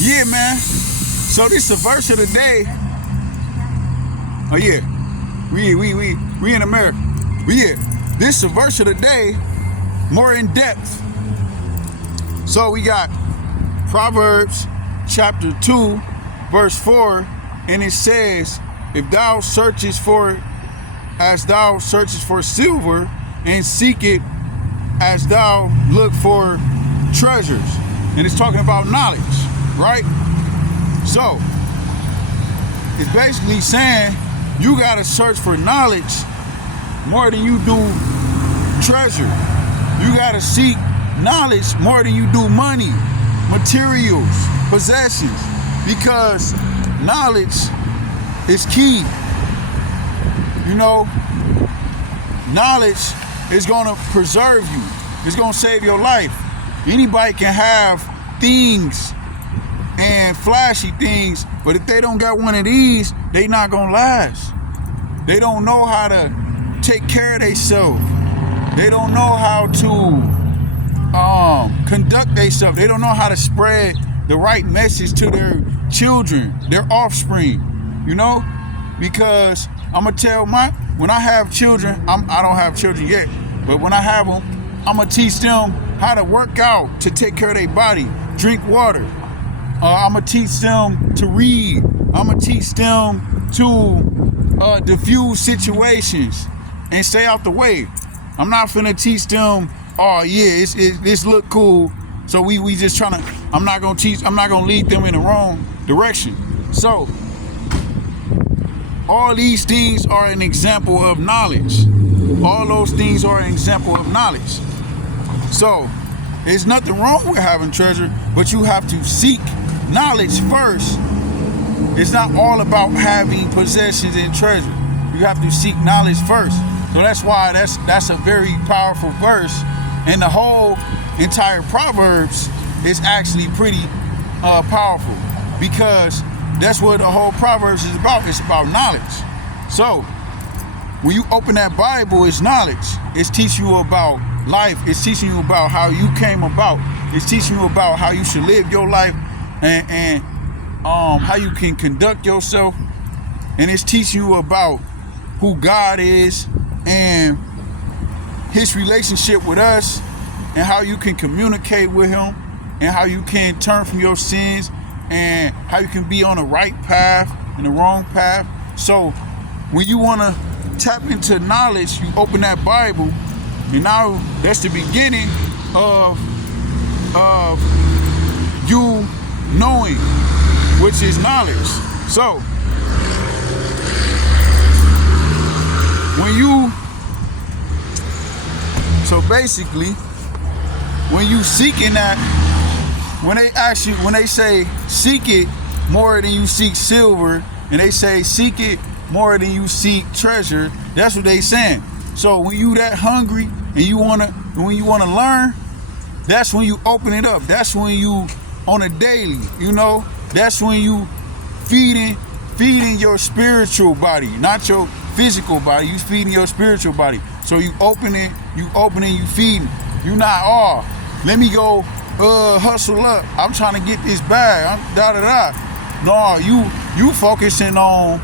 Yeah, man. So this is the verse of the day. Oh yeah, we in America. This is the verse of the day, more in depth. So we got Proverbs chapter 2, verse 4, and it says, "If thou searchest for, as thou searchest for silver, and seek it as thou look for treasures." And it's talking about knowledge, right? So it's basically saying you gotta search for knowledge more than you do treasure. You gotta seek knowledge more than you do money, materials, possessions, because knowledge is key. You know, knowledge is gonna preserve you. It's gonna save your life. Anybody can have things and flashy things, but if they don't got one of these, they not gonna last. They don't know how to take care of themselves. They don't know how to conduct themselves. They don't know how to spread the right message to their children, their offspring, you know? Because I'm gonna tell when I have children, I don't have children yet, but when I have them, I'm gonna teach them how to work out, to take care of their body, drink water. I'm gonna teach them to read. I'm gonna teach them to diffuse situations and stay out the way. I'm not finna teach them, oh yeah, this look cool, so we just trying to, I'm not gonna lead them in the wrong direction. So all these things are an example of knowledge. All those things are an example of knowledge. So there's nothing wrong with having treasure, but you have to seek knowledge first. It's not all about having possessions and treasure. You have to seek knowledge first. So that's why that's a very powerful verse, and the whole entire Proverbs is actually pretty powerful, because that's what the whole Proverbs is about. It's about knowledge. So when you open that Bible, it's knowledge. It's teaching you about life. It's teaching you about how you came about. It's teaching you about how you should live your life, and how you can conduct yourself. And it's teaching you about who God is and his relationship with us, and how you can communicate with him, and how you can turn from your sins, and how you can be on the right path and the wrong path. So when you want to tap into knowledge, you open that Bible, and now that's the beginning of you knowing, which is knowledge. So basically, when you seeking that, when they say seek it more than you seek silver, and they say seek it more than you seek treasure, that's what they saying. So when you that hungry and when you wanna learn, that's when you open it up. That's when you on a daily, you know, that's when you feeding your spiritual body, not your physical body. You feeding your spiritual body. So you open it, you feeding. You not, let me go hustle up. I'm trying to get this bag. I'm No, you focusing on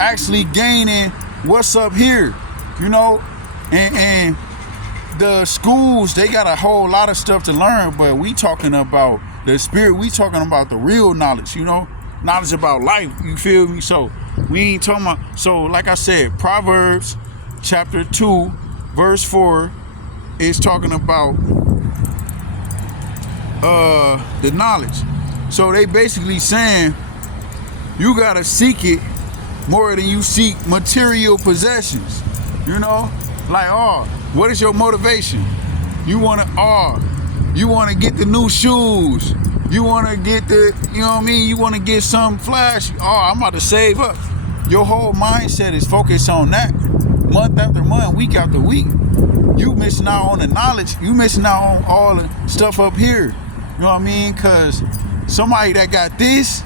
actually gaining what's up here, you know, and the schools, they got a whole lot of stuff to learn, but we talking about the spirit. We talking about the real knowledge, you know, knowledge about life. You feel me? So we ain't talking about. So like I said, Proverbs chapter 2, verse 4 is talking about the knowledge. So they basically saying you gotta seek it more than you seek material possessions. You know, like, what is your motivation? You wanna get the new shoes. You wanna get you know what I mean? You wanna get some flash. I'm about to save up. Your whole mindset is focused on that. Month after month, week after week. You missing out on the knowledge. You missing out on all the stuff up here. You know what I mean? Because somebody that got this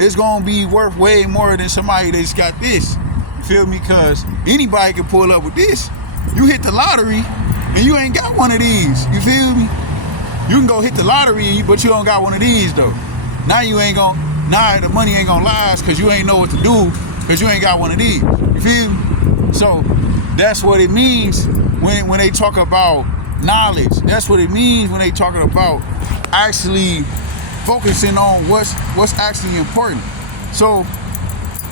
is gonna be worth way more than somebody that's got this. You feel me? Because anybody can pull up with this. You hit the lottery and you ain't got one of these. You feel me? You can go hit the lottery, but you don't got one of these though. Now now the money ain't gonna last because you ain't know what to do because you ain't got one of these. You feel me? So that's what it means when they talk about knowledge. That's what it means when they talking about actually focusing on what's actually important. So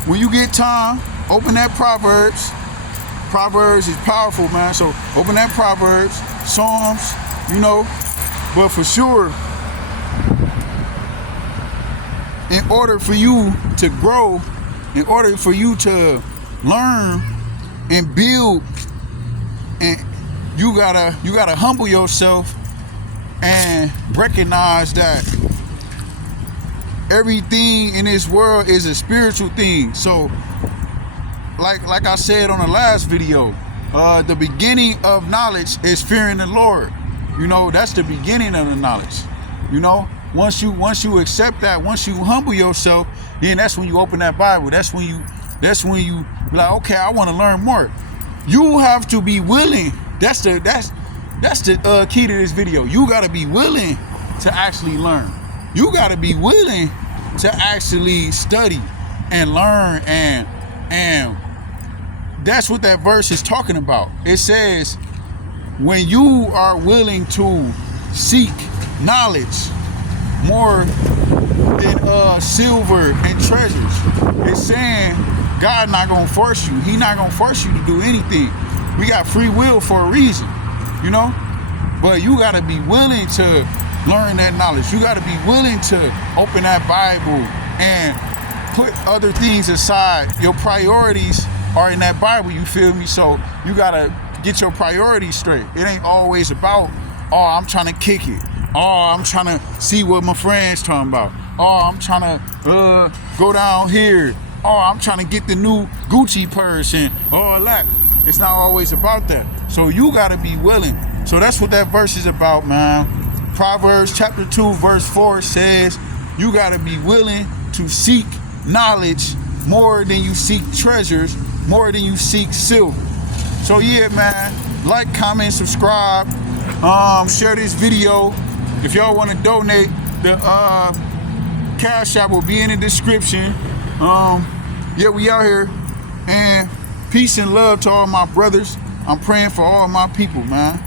when you get time, open that Proverbs. Proverbs is powerful, man. So open that Proverbs, Psalms, but for sure, in order for you to grow, in order for you to learn and build, and you gotta humble yourself and recognize that everything in this world is a spiritual thing. So like I said on the last video, the beginning of knowledge is fearing the Lord. That's the beginning of the knowledge. Once you accept that, once you humble yourself, then that's when you open that Bible. That's when you be like, okay, I want to learn more. You have to be willing. That's the key to this video. You got to be willing to actually learn. You got to be willing to actually study and learn, and that's what that verse is talking about. It says, when you are willing to seek knowledge more than silver and treasures, it's saying God not gonna force you. He not gonna force you to do anything. We got free will for a reason, but you gotta be willing to learn that knowledge. You gotta be willing to open that Bible and put other things aside. Your priorities are in that Bible, you feel me? So you gotta get your priorities straight. It ain't always about, oh, I'm trying to kick it. Oh, I'm trying to see what my friends talking about. Oh, I'm trying to go down here. Oh, I'm trying to get the new Gucci purse and all that. It's not always about that. So you gotta be willing. So that's what that verse is about, man. Proverbs chapter 2, verse 4 says, you gotta be willing to seek knowledge more than you seek treasures, more than you seek silver. So yeah, man, like, comment, subscribe, share this video. If y'all want to donate, the Cash App will be in the description. Yeah, we out here, and peace and love to all my brothers. I'm praying for all my people, man.